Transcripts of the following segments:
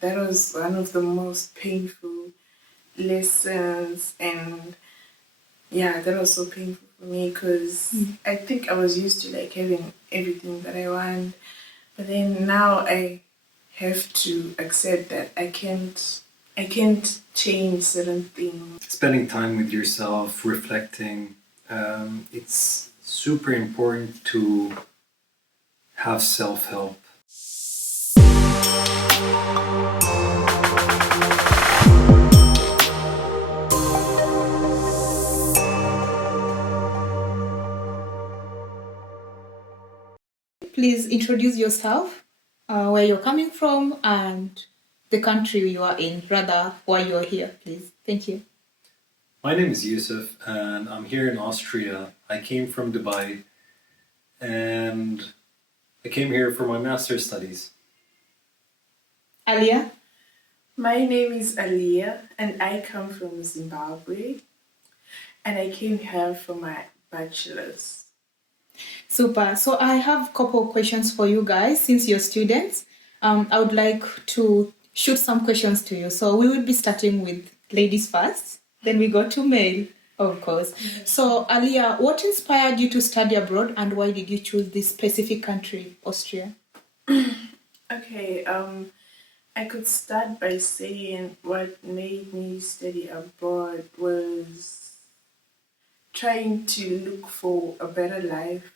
that was one of the most painful lessons, and yeah, that was so painful for me because I think I was used to like having everything that I want, but then now I have to accept that I can't change certain things. Spending time with yourself, reflecting, it's super important to have self-help. Please introduce yourself, where you're coming from, and the country you are in, rather, why you're here, please. Thank you. My name is Yousuf, and I'm here in Austria. I came from Dubai, and I came here for my master's studies. Aaliyah? My name is Aaliyah, and I come from Zimbabwe, and I came here for my bachelor's. Super. So I have a couple of questions for you guys, since you're students. I would like to shoot some questions to you. So we will be starting with ladies first, then we go to male, of course. So Aaliyah, what inspired you to study abroad, and why did you choose this specific country, Austria? Okay, I could start by saying what made me study abroad was trying to look for a better life.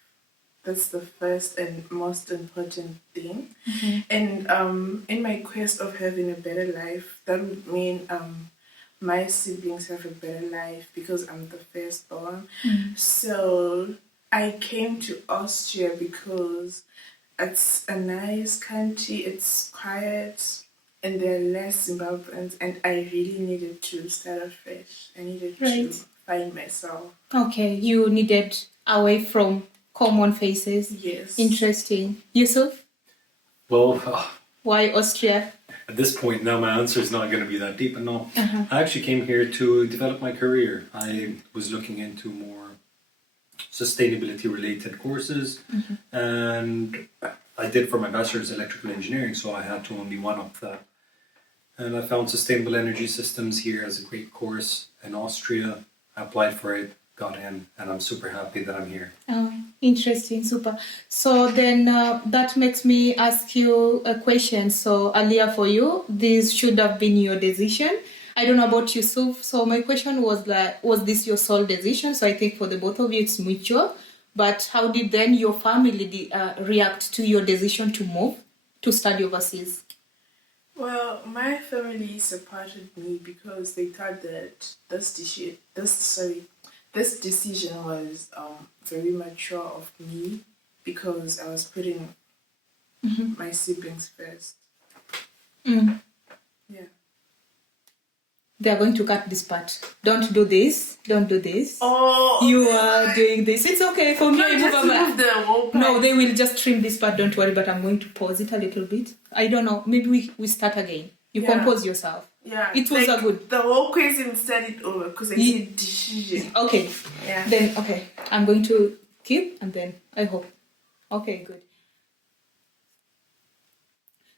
That's the first and most important thing. And in my quest of having a better life, that would mean my siblings have a better life because I'm the firstborn. So I came to Austria because it's a nice country, it's quiet, and there are less Zimbabweans, and I really needed to start afresh. I needed to find myself. Okay, you needed away from common faces. Yes. Interesting. Yousuf? Well, Why Austria? at this point now my answer is not going to be that deep, but no. I actually came here to develop my career. I was looking into more sustainability related courses, and I did for my bachelor's electrical engineering, so I had to only one up that. And I found sustainable energy systems here as a great course in Austria. I applied for it, got in, and I'm super happy that I'm here. Oh, interesting, super. So then that makes me ask you a question. So Aaliyah, for you, this should have been your decision. I don't know about Yousuf. So my question was like, was this your sole decision? So I think for the both of you, it's mutual. But how did then your family react to your decision to move to study overseas? Well, my family supported me because they thought that this decision was very mature of me because I was putting my siblings first. Mm. Yeah. They are going to cut this part. Don't do this. Don't do this. Oh, you are doing this. It's okay for me. No, just move the whole part. No, they will just trim this part. Don't worry. But I'm going to pause it a little bit. I don't know. Maybe we start again. You compose yourself. Yeah. It was a good. The whole question started over because I said decision. Okay. Yeah. Then okay. I'm going to keep and then I hope. Okay, good.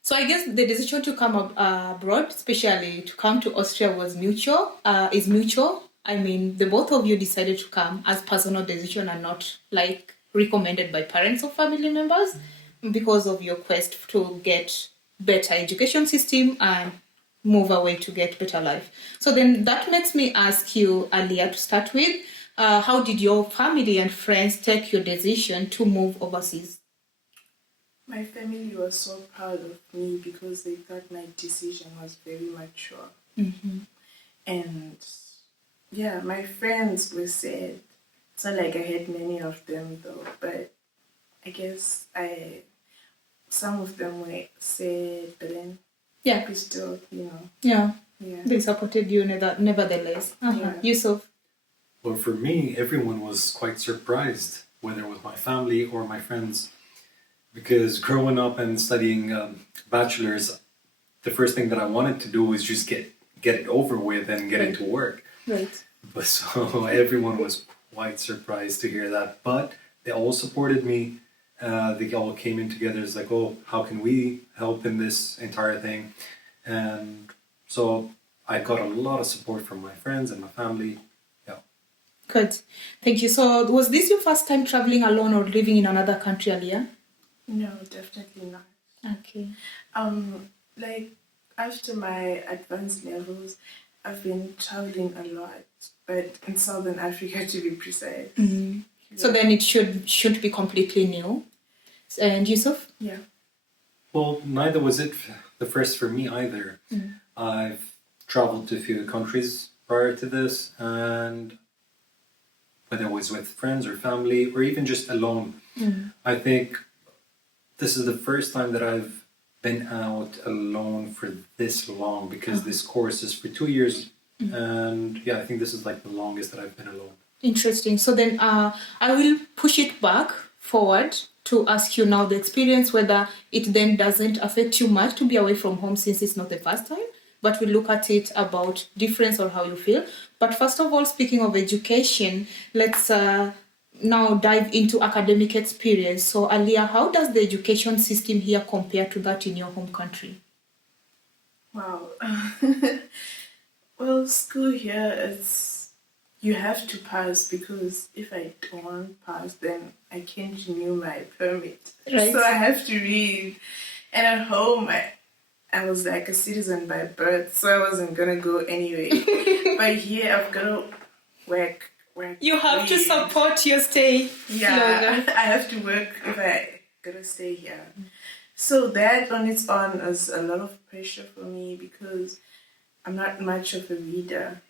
So I guess the decision to come abroad, especially to come to Austria, was mutual. Is mutual. I mean, the both of you decided to come as personal decision and not like recommended by parents or family members because of your quest to get better education system and move away to get better life. So then that makes me ask you, Aaliyah, to start with, how did your family and friends take your decision to move overseas? My family was so proud of me because they thought my decision was very mature. And yeah, my friends were sad. It's not like I had many of them though, but I guess some of them were sad, but then we still, Yeah. They supported you nevertheless. Yousuf? Well, for me, everyone was quite surprised, whether it was my family or my friends. Because growing up and studying bachelor's, the first thing that I wanted to do was just get it over with and get into work. Right. But so everyone was quite surprised to hear that. But they all supported me. They all came in together as like, oh, how can we help in this entire thing? And so I got a lot of support from my friends and my family. Yeah. Good. Thank you. So was this your first time traveling alone or living in another country, Aaliyah? No, definitely not. Okay. Like after my advanced levels, I've been traveling a lot, but in Southern Africa to be precise. Mm-hmm. So then it should be completely new. And Yousuf? Yeah. Well, neither was it the first for me either. I've traveled to a few countries prior to this, and whether it was with friends or family or even just alone, I think this is the first time that I've been out alone for this long, because this course is for 2 years, and yeah, I think this is like the longest that I've been alone. Interesting. So then I will push it back forward to ask you now the experience, whether it then doesn't affect you much to be away from home since it's not the first time, but we look at it about difference or how you feel. But first of all, speaking of education, let's now dive into academic experience. So Aaliyah, how does the education system here compare to that in your home country? Wow. Well, school here is you have to pass, because if I don't pass, then I can't renew my permit. Right. So I have to read. And at home, I was like a citizen by birth, so I wasn't gonna go anyway. But here, I've got to work. You have to read. support your stay. Yeah, I have to work if I gotta stay here. So that on its own is a lot of pressure for me, because I'm not much of a reader.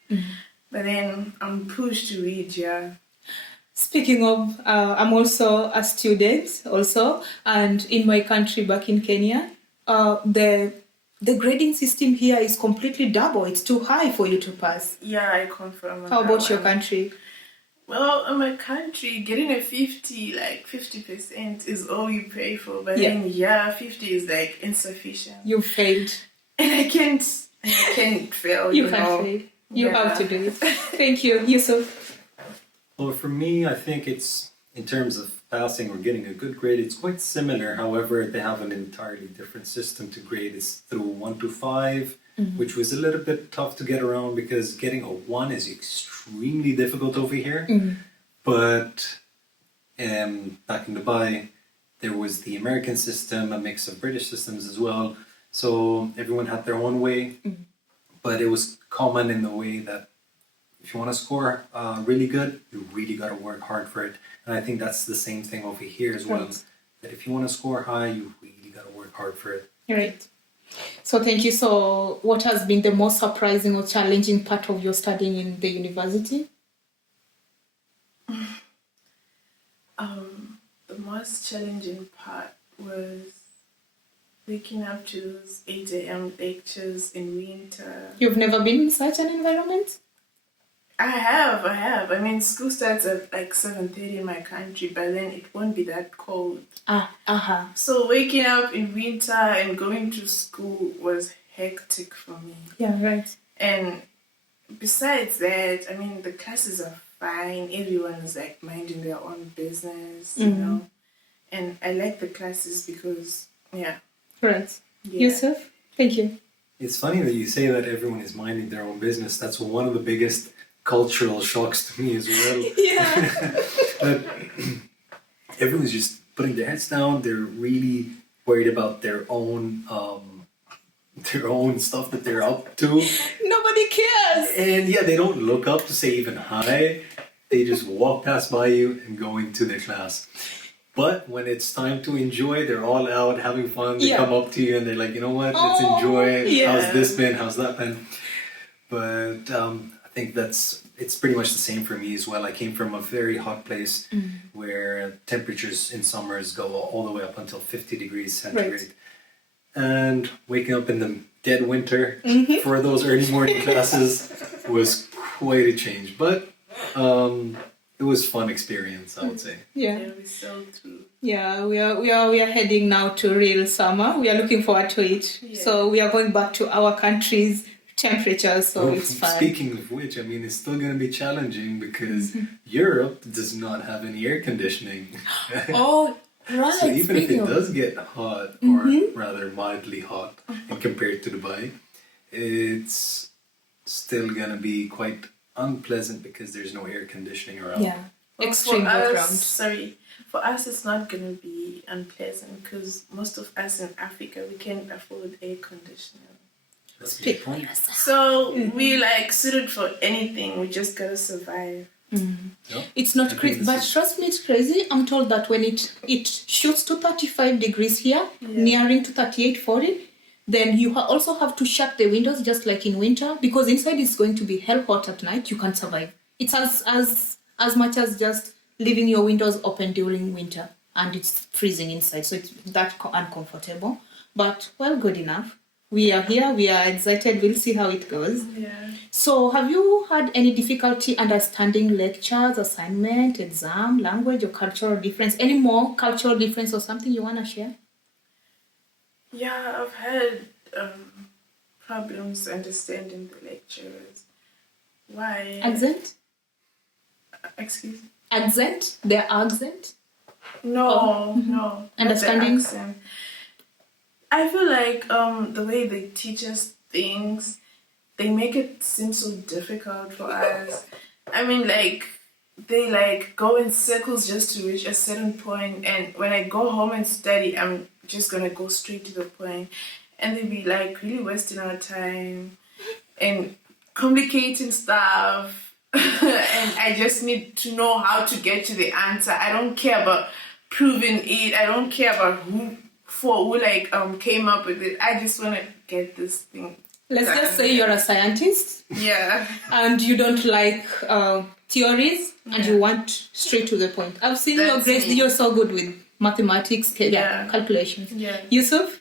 But then I'm pushed to read, yeah. Speaking of, I'm also a student also, and in my country back in Kenya, the grading system here is completely double. It's too high for you to pass. Yeah, I confirm. How about your country? Well, in my country, getting a 50, like 50% is all you pay for. But Yeah. then, yeah, 50 is like insufficient. You failed. And I can't fail, You can't fail. You have to do it. Thank you, Yousuf. Well, for me, I think it's, in terms of passing or getting a good grade, it's quite similar. However, they have an entirely different system to grade. It's through 1 to 5, which was a little bit tough to get around, because getting a 1 is extremely difficult over here. But back in Dubai, there was the American system, a mix of British systems as well. So everyone had their own way, but it was common in the way that if you want to score really good, you really got to work hard for it. And I think that's the same thing over here as well. Right. That if you want to score high, you really got to work hard for it. Right. So thank you. So what has been the most surprising or challenging part of your studying in the university? The most challenging part was waking up to those 8 a.m. lectures in winter. You've never been in such an environment? I have. I mean, school starts at like 7:30 in my country, but then it won't be that cold. So waking up in winter and going to school was hectic for me. Yeah, right. And besides that, I mean, the classes are fine. Everyone is like minding their own business, you know. And I like the classes because, yeah. Right. Yeah. Yousuf, thank you. It's funny that you say that everyone is minding their own business. That's one of the biggest cultural shocks to me as well. Yeah. But everyone's just putting their heads down. They're really worried about their own stuff that they're up to. Nobody cares. And yeah, they don't look up to say even hi. They just walk past by you and go into their class. But when it's time to enjoy, they're all out having fun. They come up to you and they're like, you know what, let's enjoy it. Yeah. How's this been? How's that been? But I think it's pretty much the same for me as well. I came from a very hot place where temperatures in summers go all the way up until 50 degrees centigrade. Right. And waking up in the dead winter for those early morning classes was quite a change. But it was fun experience, I would say. Yeah. Yeah, we saw through. Yeah, we are heading now to real summer. We are looking forward to it. Yeah. So we are going back to our country's temperatures, so it's fun. Speaking of which, I mean, it's still going to be challenging because Europe does not have any air conditioning. Oh, right. So even if it does get hot, or rather mildly hot, and compared to Dubai, it's still gonna be quite unpleasant because there's no air conditioning around. Yeah. Well, Extreme background. For us, it's not gonna be unpleasant because most of us in Africa we can't afford air conditioning. That's a Speak good for point. yourself. So we like suited for anything. We just gotta survive. Yeah. It's not I think crazy, this but is- trust me, it's crazy. I'm told that when it shoots to 35 degrees here, Yeah. nearing to 38, 40, then you also have to shut the windows just like in winter because inside it's going to be hell hot at night. You can't survive. It's as much as just leaving your windows open during winter and it's freezing inside. So it's that uncomfortable. But well, good enough. We are here. We are excited. We'll see how it goes. Yeah. So, have you had any difficulty understanding lectures, assignment, exam, language, or cultural difference? Any more cultural difference or something you want to share? Yeah, I've had problems understanding the lecturers. Why? Accent? Excuse me? Accent? Their accent? No, no. not the Understanding? accent. I feel like the way they teach us things, they make it seem so difficult for us. I mean, like they like go in circles just to reach a certain point, and when I go home and study, I'm just gonna go straight to the point, and they be like really wasting our time and complicating stuff. And I just need to know how to get to the answer. I don't care about proving it. I don't care about who came up with it. I just want to get this thing. Let's done. just say you're a scientist Yeah. and you don't like theories and you want straight to the point. I've seen your That's grades. me. You're so good with mathematics, Yeah. calculations. Yeah. Yusuf?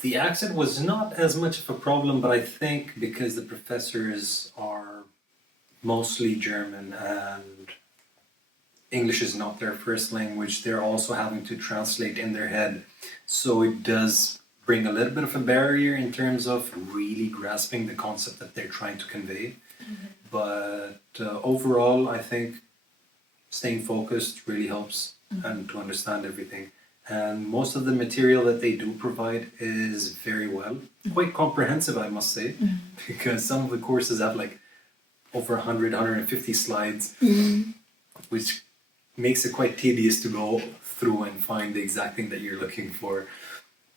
The accent was not as much of a problem, but I think because the professors are mostly German and English is not their first language, they're also having to translate in their head. So it does bring a little bit of a barrier in terms of really grasping the concept that they're trying to convey. But overall, I think staying focused really helps and to understand everything. And most of the material that they do provide is very well, quite comprehensive, I must say, because some of the courses have like over 100, 150 slides, which makes it quite tedious to go through and find the exact thing that you're looking for.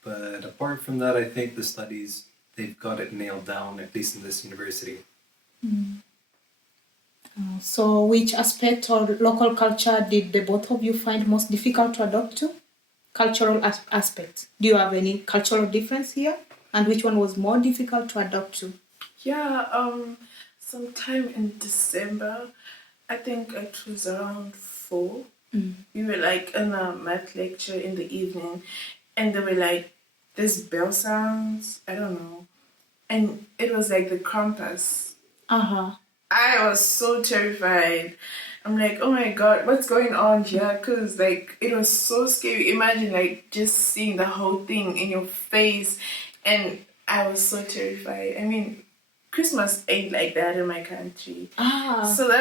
But apart from that, I think the studies, they've got it nailed down, at least in this university. So, which aspect or local culture did the both of you find most difficult to adopt to? Cultural aspects. Do you have any cultural difference here? And which one was more difficult to adopt to? Yeah, sometime in December, I think it was around 4. We were like in a math lecture in the evening, and they were like, this bell sounds, I don't know. And it was like the compass. Uh-huh. I was so terrified. I'm like, oh my god, what's going on here? Because like it was so scary. Imagine like just seeing the whole thing in your face, and I was so terrified. I mean, Christmas ain't like that in my country, so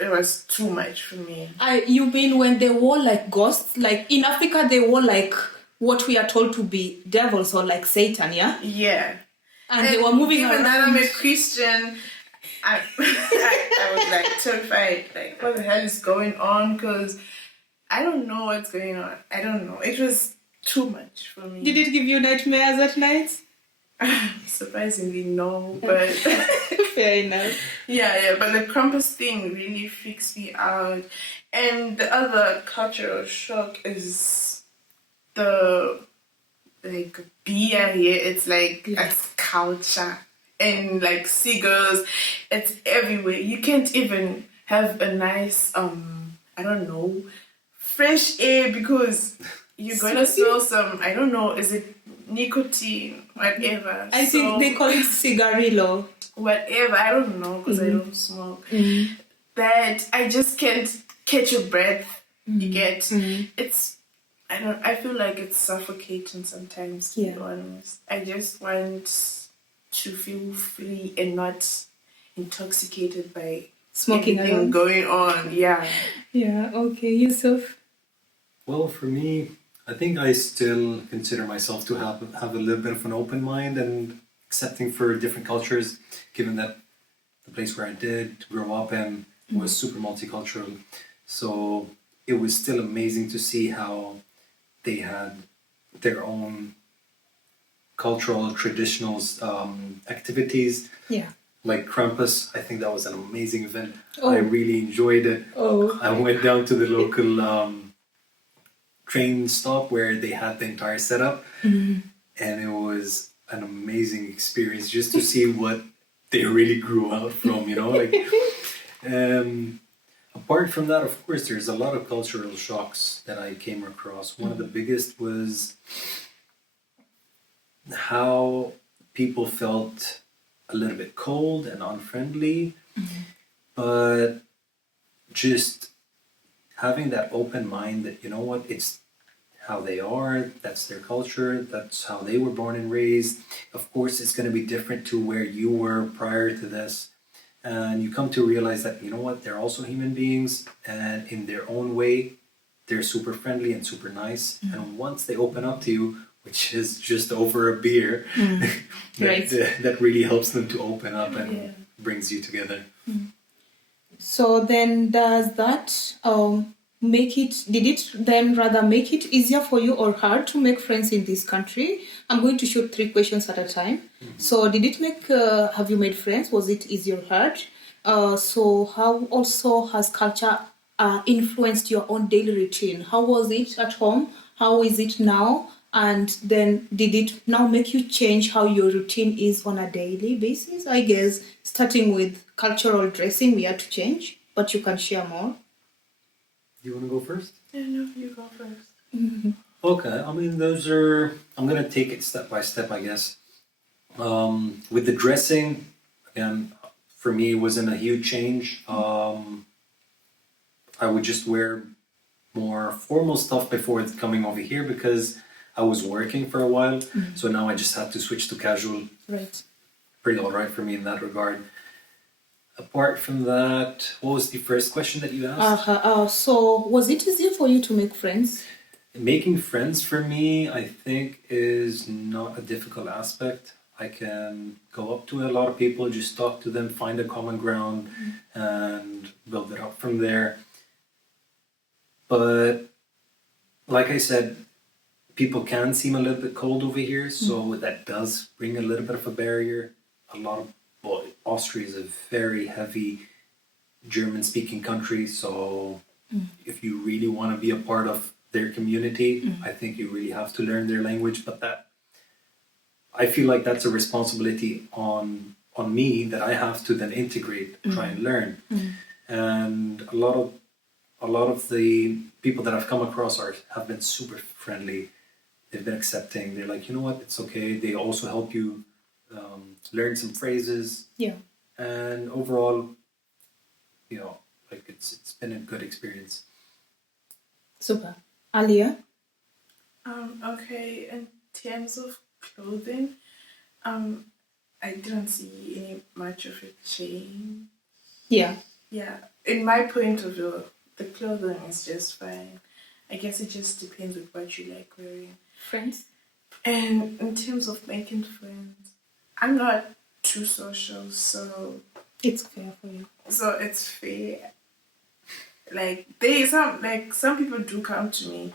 it was too much for me. You mean when they wore like ghosts? Like in Africa, they wore like what we are told to be devils or like Satan, yeah? Yeah, And they were moving even around. that I'm a Christian, I was like terrified. Like, what the hell is going on? Because I don't know what's going on. I don't know. It was too much for me. Did it give you nightmares at night? Surprisingly, no. But Fair enough. yeah. But the compass thing really freaks me out. And the other cultural shock is the like beer here. It's like it's culture. And like seagulls, it's everywhere. You can't even have a nice I don't know, fresh air because you're gonna smell some, I don't know, is it nicotine, whatever. I think they call it cigarillo. Whatever, I don't know because I don't smoke. That I just can't catch a breath. You get it's. I feel like it's suffocating sometimes. To be honest, I just want to feel free and not intoxicated by Smoking everything around. going on. Yeah. Yeah, okay. Yusuf? Well, for me, I think I still consider myself to have a little bit of an open mind and accepting for different cultures, given that the place where I did grow up in was super multicultural. So it was still amazing to see how they had their own cultural, traditional activities. Yeah. Like Krampus, I think that was an amazing event. Oh. I really enjoyed it. Oh. I went down to the local train stop where they had the entire setup, and it was an amazing experience just to see what they really grew out from, you know. Like, apart from that, of course, there's a lot of cultural shocks that I came across. One of the biggest was how people felt a little bit cold and unfriendly, but just having that open mind that, you know what, it's how they are, that's their culture, that's how they were born and raised. Of course, it's going to be different to where you were prior to this. And you come to realize that, you know what, they're also human beings, and in their own way, they're super friendly and super nice. And once they open up to you, which is just over a beer, Right. that really helps them to open up and brings you together. So then does that did it then rather make it easier for you or hard to make friends in this country? I'm going to shoot 3 questions at a time. So did it make, have you made friends? Was it easy or hard? So how also has culture influenced your own daily routine? How was it at home? How is it now? And then did it now make you change how your routine is on a daily basis? I guess starting with cultural dressing, we had to change, but you can share more. You want to go first? Yeah, no, you go first. Okay, I mean, I'm going to take it step by step, I guess. With the dressing, again, for me, it wasn't a huge change. I would just wear more formal stuff before coming over here because I was working for a while. So now I just had to switch to casual. Right. Pretty all right for me in that regard. Apart from that, what was the first question that you asked? So was it easier for you to make friends? Making friends for me, I think, is not a difficult aspect. I can go up to a lot of people, just talk to them, find a common ground, and build it up from there. But like I said, people can seem a little bit cold over here, so that does bring a little bit of a barrier. Austria is a very heavy German-speaking country, so if you really want to be a part of their community, I think you really have to learn their language. But I feel like that's a responsibility on me that I have to then integrate, try and learn. And a lot of the people that I've come across have been super friendly. They've been accepting. They're like, you know what, it's okay. They also help you learn some phrases. Yeah. And overall, you know, like it's been a good experience. Super. Aaliyah? Okay, in terms of clothing, I didn't see any much of a change. Yeah. Yeah, in my point of view, the clothing is just fine. I guess it just depends with what you like wearing. Friends? And in terms of making friends, I'm not too social, so It's fair for you. so it's fair. Like some people do come to me,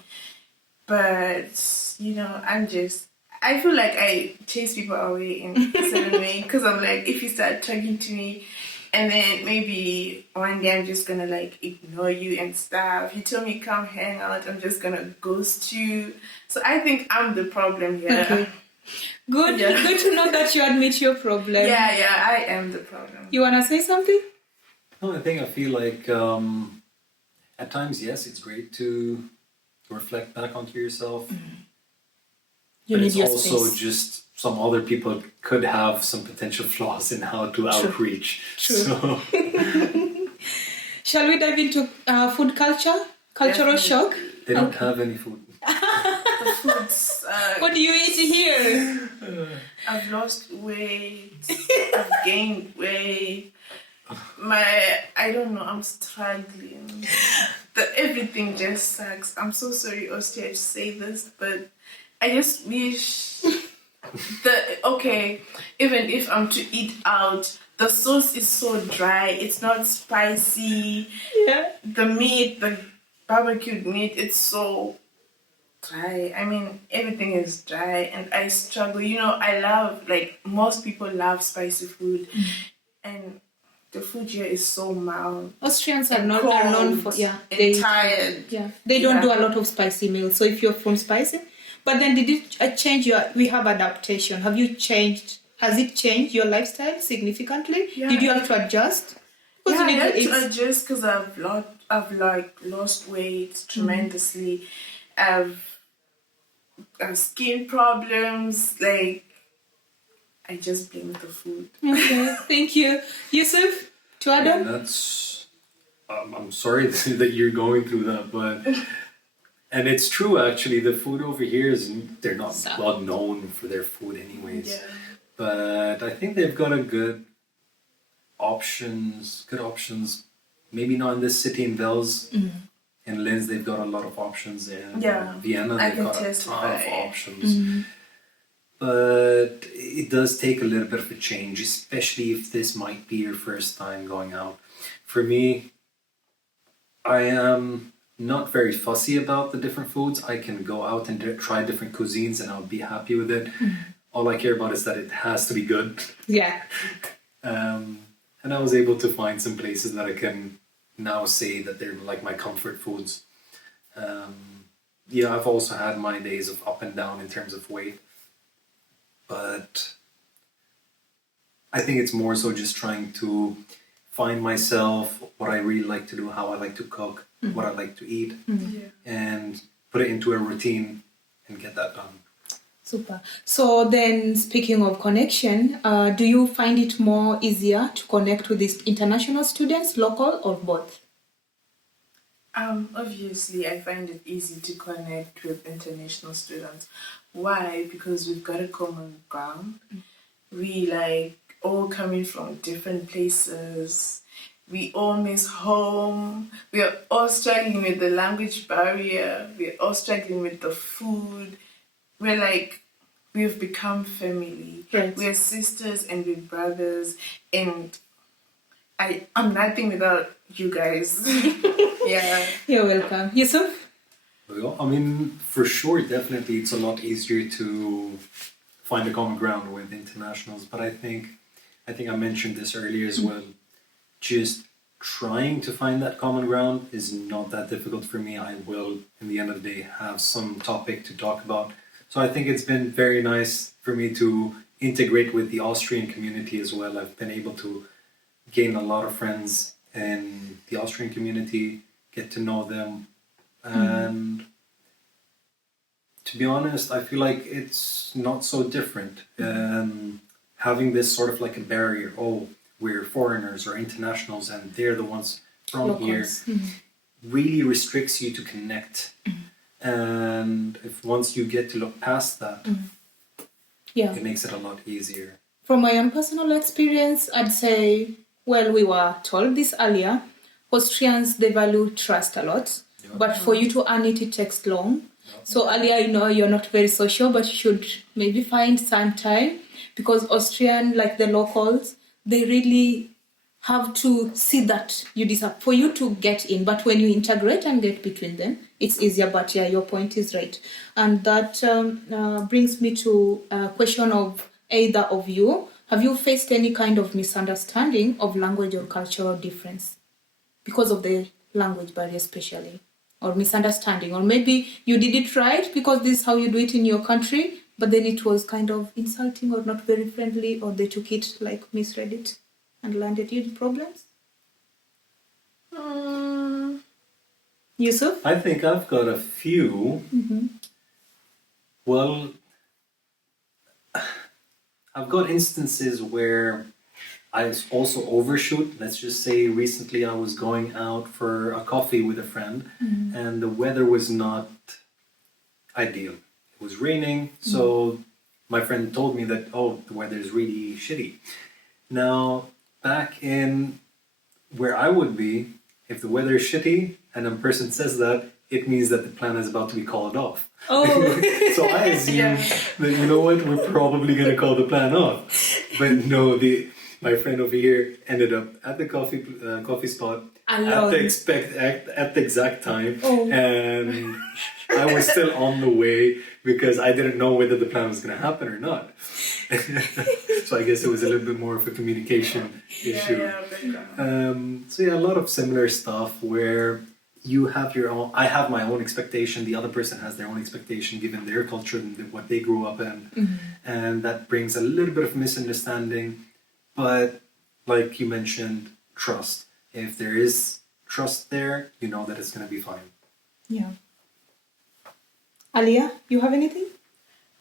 but you know, I feel like I chase people away in a certain way because I'm like, if you start talking to me, and then maybe one day I'm just gonna like ignore you and stuff. You tell me come hang out, I'm just gonna ghost you. So I think I'm the problem here. Okay. Good. Yeah. Good to know that you admit your problem. Yeah, I am the problem. You wanna say something? No, I feel like at times, yes, it's great to reflect back onto yourself. You but need it's your also space. just some other people could have some potential flaws in how to outreach. True. So Shall we dive into food culture? Cultural Definitely. shock? they don't have any food. The foods. What do you eat here? I've lost weight. I've gained weight. I don't know, I'm struggling. Everything just sucks. I'm so sorry, Austria, to say this, but I just wish okay, even if I'm to eat out, the sauce is so dry, it's not spicy. Yeah. The meat, the barbecued meat, it's so dry. I mean, everything is dry, and I struggle. I love, like, most people love spicy food, and the food here is so mild. Austrians are and not are known for cold and tired. Yeah, they don't do a lot of spicy meals. So if you're from spicy, but then did it change your? We have adaptation. Have you changed? Has it changed your lifestyle significantly? Yeah. Did you have to adjust? Yeah, I had to adjust because I've lost weight tremendously. I've skin problems. Like, I just blame the food. Okay, thank you, Yousuf. To add on? That's. I'm sorry that you're going through that, but and it's true actually. The food over here they're not well known for their food anyways. Yeah. But I think they've got good options. Maybe not in this city in Wels. In Linz, they've got a lot of options. In Vienna, they've got a ton of options. But it does take a little bit of a change, especially if this might be your first time going out. For me, I am not very fussy about the different foods. I can go out and try different cuisines and I'll be happy with it. All I care about is that it has to be good. Yeah. And I was able to find some places that I can now say that they're like my comfort foods. I've also had my days of up and down in terms of weight. But I think it's more so just trying to find myself, what I really like to do, how I like to cook, what I like to eat, and put it into a routine and get that done. Super. So then, speaking of connection, do you find it more easier to connect with these international students, local or both? Obviously, I find it easy to connect with international students. Why? Because we've got a common ground. We all coming from different places. We all miss home. We are all struggling with the language barrier. We are all struggling with the food. We've become family. Right. We're sisters and we're brothers. And I'm nothing without you guys. Yeah. You're welcome. Yousuf? Well, I mean, for sure, definitely it's a lot easier to find a common ground with internationals. But I think I mentioned this earlier as well. Just trying to find that common ground is not that difficult for me. I will, in the end of the day, have some topic to talk about. So I think it's been very nice for me to integrate with the Austrian community as well. I've been able to gain a lot of friends in the Austrian community, get to know them. And to be honest, I feel like it's not so different. Having this sort of like a barrier, we're foreigners or internationals and they're the ones from Locals. here, really restricts you to connect. And if once you get to look past that, it makes it a lot easier. From my own personal experience, I'd say, well, we were told this earlier, Austrians, they value trust a lot. Yeah. But for you to earn it, it takes long. Yeah. So earlier, you're not very social, but you should maybe find some time because Austrian, like the locals, they really have to see that you deserve for you to get in. But when you integrate and get between them, it's easier. But yeah, your point is right. And that brings me to a question of either of you. Have you faced any kind of misunderstanding of language or cultural difference because of the language barrier especially? Or misunderstanding? Or maybe you did it right because this is how you do it in your country, but then it was kind of insulting or not very friendly, or they took it like misread it and landed you in problems? Yousuf? I think I've got a few. Well, I've got instances where I also overshoot. Let's just say recently I was going out for a coffee with a friend and the weather was not ideal. It was raining, so my friend told me that, the weather is really shitty. Now, back in where I would be, if the weather is shitty and a person says that, it means that the plan is about to be called off. Oh. So I assume that, you know what, we're probably going to call the plan off. But no, my friend over here ended up at the coffee spot Alone. at the exact time. Oh. And I was still on the way because I didn't know whether the plan was going to happen or not. So I guess it was a little bit more of a communication issue. So yeah, a lot of similar stuff where you have your own, I have my own expectation, the other person has their own expectation given their culture and what they grew up in. Mm-hmm. And that brings a little bit of misunderstanding. But like you mentioned, trust. If there is trust there, you know that it's going to be fine. Yeah. Aaliyah, you have anything?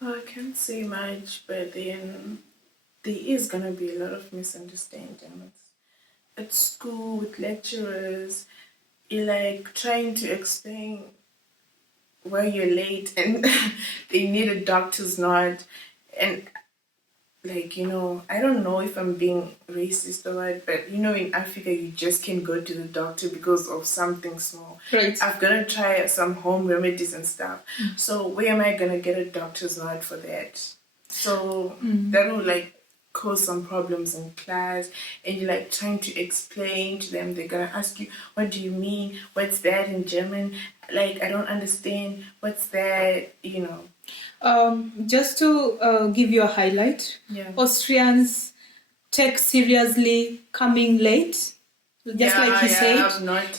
I can't say much, but then there is going to be a lot of misunderstandings. At school, with lecturers, you're like trying to explain why you're late and they need a doctor's note. And like, I don't know if I'm being racist or what, but in Africa, you just can't go to the doctor because of something small. Right. I've got to try some home remedies and stuff. So where am I going to get a doctor's note for that? So that will like cause some problems in class, and you're like trying to explain to them. They're going to ask you, what do you mean? What's that in German? Like, I don't understand. What's that? Just to give you a highlight, Austrians take seriously coming late. Just like he said,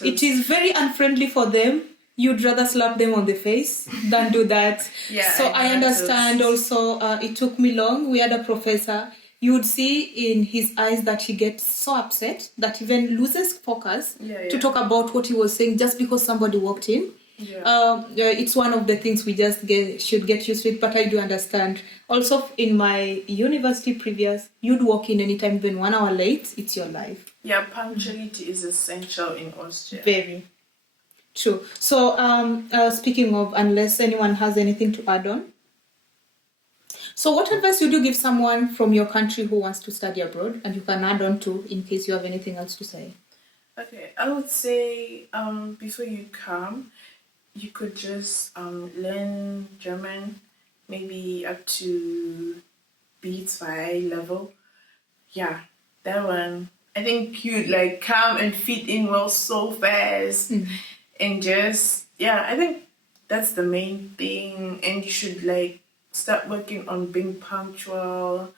it is very unfriendly for them. You'd rather slap them on the face than do that. So I understand also, it took me long. We had a professor. You would see in his eyes that he gets so upset that he even loses focus to talk about what he was saying just because somebody walked in. It's one of the things we just should get used to it, but I do understand. Also, in my university previous, you'd walk in anytime, even 1 hour late, it's your life. Yeah, punctuality is essential in Austria. Very true. So, speaking of, unless anyone has anything to add on, so what advice would you give someone from your country who wants to study abroad, and you can add on to in case you have anything else to say? Okay, I would say before you come, you could just learn German, maybe up to B2 level. Yeah, that one. I think you'd like come and fit in well so fast. And just, I think that's the main thing. And you should like start working on being punctual.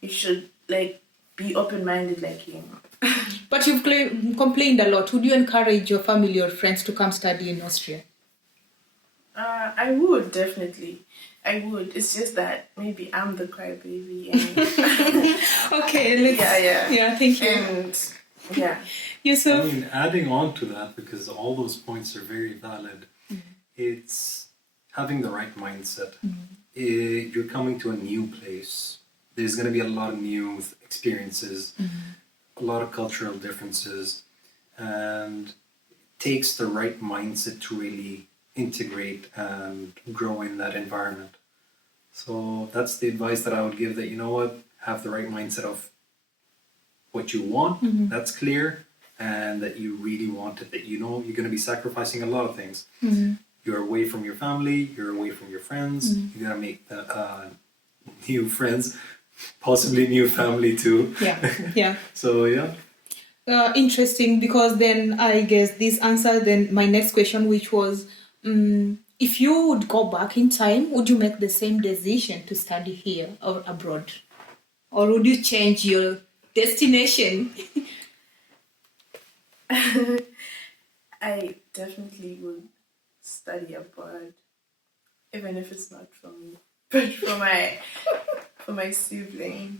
You should like be open-minded like him. But you've complained a lot. Would you encourage your family or friends to come study in Austria? I would, definitely. I would. It's just that maybe I'm the crybaby. Okay, let's... Yeah, thank you. And, Yousuf? I mean, adding on to that, because all those points are very valid, it's having the right mindset. You're coming to a new place. There's going to be a lot of new experiences, a lot of cultural differences, and it takes the right mindset to really integrate and grow in that environment. So that's the advice that I would give, that, you know what, have the right mindset of what you want, that's clear, and that you really want it, that you know you're going to be sacrificing a lot of things. You're away from your family, you're away from your friends, you're going to make new friends, possibly new family too. So interesting, because then I guess this answered then my next question, which was, if you would go back in time, would you make the same decision to study here or abroad? Or would you change your destination? I definitely would study abroad, even if it's not for me, but for my sibling.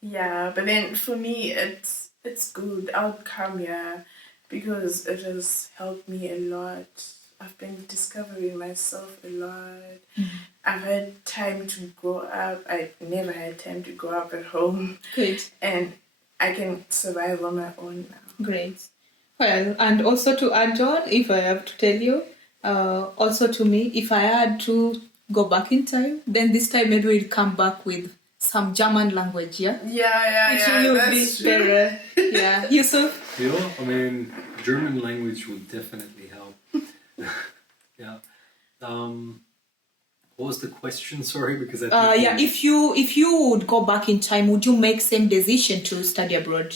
Yeah, but then for me, it's good. I would come here because it has helped me a lot. I've been discovering myself a lot. I've had time to grow up. I never had time to grow up at home. Great. And I can survive on my own now. Great. Well, and also to add on, if I have to tell you, also to me, if I had to go back in time, then this time maybe we'll come back with some German language, yeah? Yeah, It will be that's true. better. Yeah. Yusuf? Yeah, I mean, German language would definitely help. Yeah. What was the question? Sorry, because I think Yeah, if you would go back in time, would you make same decision to study abroad?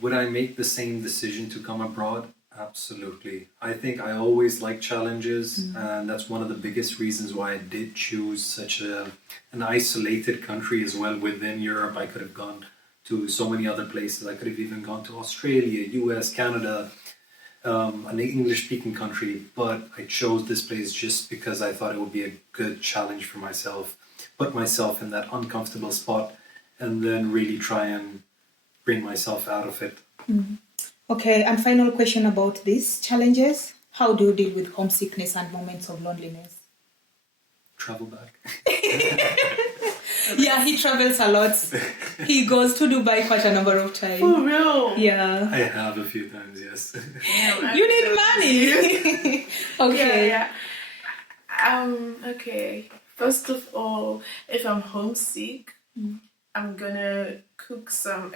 would I make the same decision to come abroad? Absolutely. I think I always like challenges, and that's one of the biggest reasons why I did choose such an isolated country as well within Europe. I could have gone to so many other places. I could have even gone to Australia, US, Canada, an English-speaking country, but I chose this place just because I thought it would be a good challenge for myself, put myself in that uncomfortable spot, and then really try and bring myself out of it. Okay, and final question about these challenges. How do you deal with homesickness and moments of loneliness? Travel back. Yeah, he travels a lot. He goes to Dubai quite a number of times. For real? Yeah. I have a few times, yes. Damn, You need money. Okay. Yeah. Okay. First of all, if I'm homesick, I'm gonna cook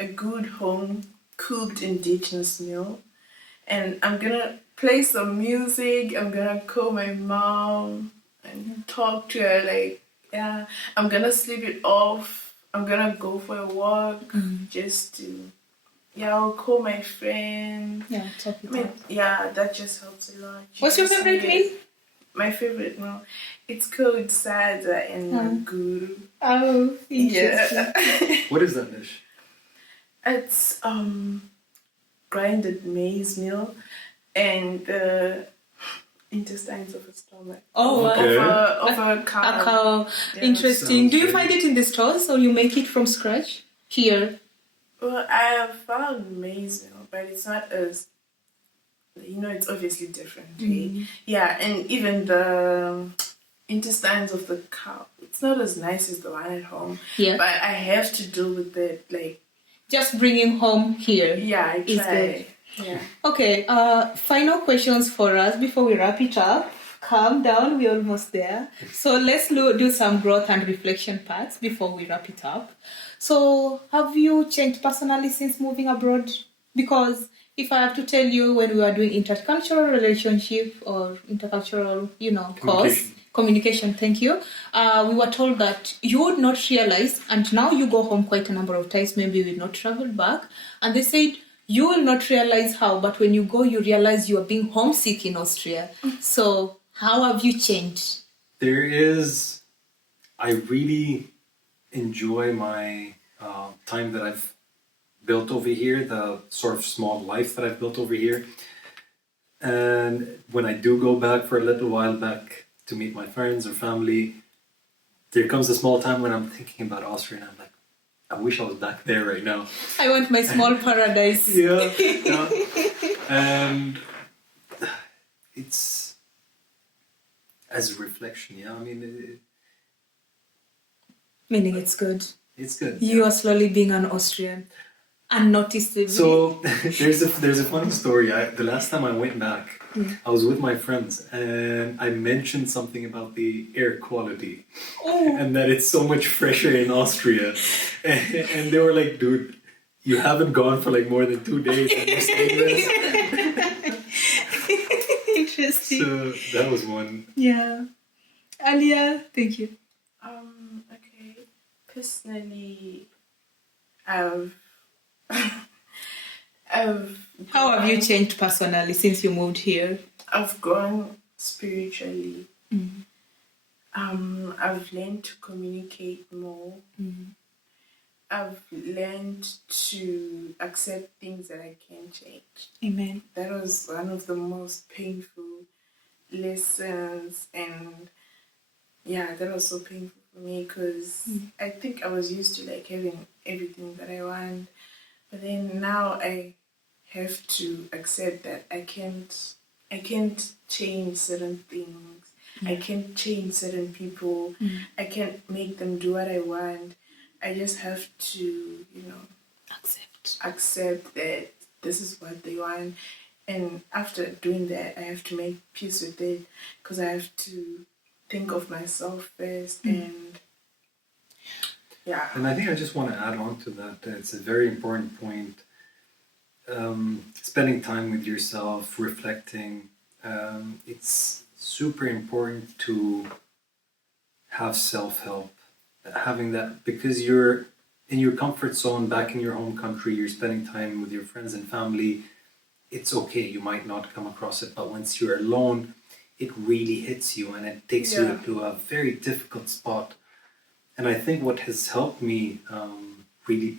a good home cooked indigenous meal, and I'm gonna play some music. I'm gonna call my mom and talk to her. Like, yeah, I'm gonna sleep it off. I'm gonna go for a walk just to. Yeah, I'll call my friend. Yeah, talk it I mean, out. yeah, that just helps a lot. What's your just favorite need meal? it. My favorite meal? It's called sada and guru. Oh, interesting. Yeah. What is that dish? It's grinded maize meal and the intestines of a stomach. Oh, Okay. Of a cow. A cow. Yeah. Interesting. Sounds Do you good. find it in the stores or you make it from scratch? Here. Well, I have found maize meal, but it's not as, it's obviously different. Eh? Yeah, and even the intestines of the cow, it's not as nice as the one at home. Yeah. But I have to deal with it. Like, Just bringing home here. yeah, I Is try. Yeah. Okay, final questions for us before we wrap it up. Calm down, we're almost there. So let's do some growth and reflection parts before we wrap it up. So have you changed personally since moving abroad? Because if I have to tell you, when we were doing intercultural relationship or intercultural, course, communication, thank you, we were told that you would not realize, and now you go home quite a number of times, maybe you will not travel back, and they said, you will not realize how, but when you go, you realize you are being homesick in Austria. So how have you changed? I really enjoy my time that I've built over here, the sort of small life that I've built over here. And when I do go back for a little while back to meet my friends or family, there comes a small time when I'm thinking about Austria and I'm like, I wish I was back there right now. I want my small paradise. Yeah. And it's as a reflection, yeah. I mean, Meaning it's good. it's good. You are slowly being an Austrian. Unnoticeably. So there's a funny story. The last time I went back, I was with my friends and I mentioned something about the air quality and that it's so much fresher in Austria. And they were like, dude, you haven't gone for like more than 2 days and you're saying this. Interesting. So that was one. Yeah. Aaliyah, thank you. Okay. Personally, I've How have you changed personally since you moved here? I've grown spiritually. I've learned to communicate more. I've learned to accept things that I can't change. Amen. That was one of the most painful lessons, and yeah, that was so painful for me because I think I was used to like having everything that I want, but then now I have to accept that I can't change certain things. I can't change certain people. I can't make them do what I want. I just have to, accept that this is what they want. And after doing that, I have to make peace with it because I have to think of myself first. And Yeah. And I think I just want to add on to that. It's a very important point. Spending time with yourself, reflecting. It's super important to have self-help, having that, because you're in your comfort zone back in your home country, you're spending time with your friends and family. It's okay, you might not come across it, but once you're alone, it really hits you and it takes you to a very difficult spot. And I think what has helped me really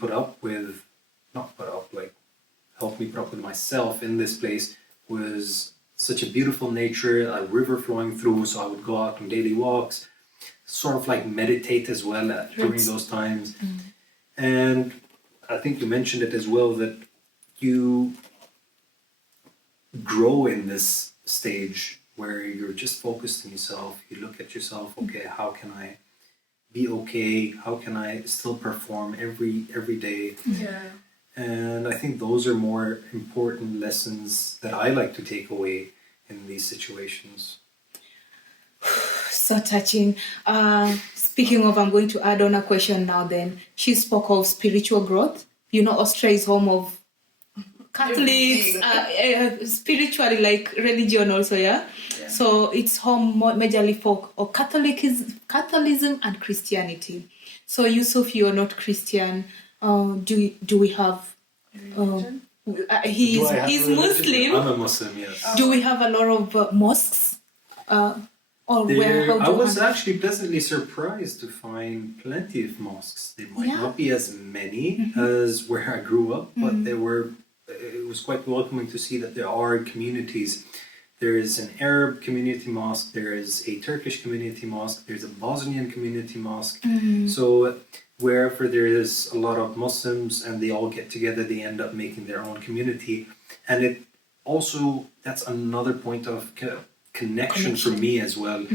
helped me put up with myself in this place was such a beautiful nature, a river flowing through, so I would go out on daily walks, sort of like meditate as well during those times. And I think you mentioned it as well, that you grow in this stage where you're just focused on yourself. You look at yourself, okay, how can I be okay? How can I still perform every day? Yeah. And I think those are more important lessons that I like to take away in these situations. So touching. Speaking of, I'm going to add on a question now then. She spoke of spiritual growth. You know, Austria is home of Catholics, spiritually, like religion also, yeah? So it's home majorly for Catholicism and Christianity. So Yousuf, you're not Christian. Do we have... he's Muslim. I'm a Muslim, yes. Do we have a lot of mosques? I was actually pleasantly surprised to find plenty of mosques. They might not be as many as where I grew up, but it was quite welcoming to see that there are communities. There is an Arab community mosque, there is a Turkish community mosque, there's a Bosnian community mosque. So wherever there is a lot of Muslims and they all get together, they end up making their own community. And it also, that's another point of connection for me as well,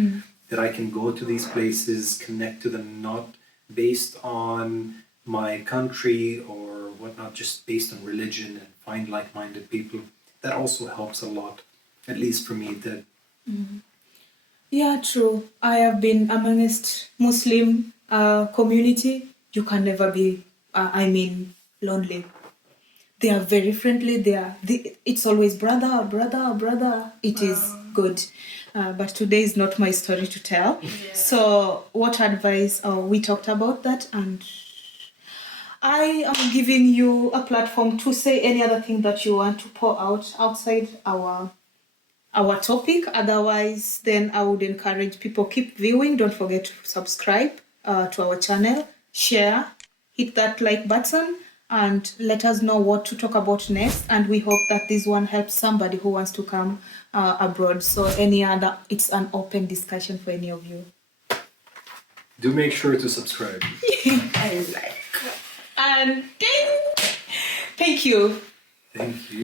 that I can go to these places, connect to them, not based on my country or whatnot, just based on religion, and find like-minded people. That also helps a lot, at least for me. Yeah, true. I have been amongst Muslim community. You can never be, lonely. They are very friendly. It's always brother, brother, brother. It is good. But today is not my story to tell. Yeah. So what advice, we talked about that, and I am giving you a platform to say any other thing that you want to pour out outside our topic. Otherwise, then I would encourage people, keep viewing. Don't forget to subscribe to our channel, share, hit that like button, and let us know what to talk about next. And we hope that this one helps somebody who wants to come abroad. So it's an open discussion for any of you. Do make sure to subscribe. And thank you. Thank you.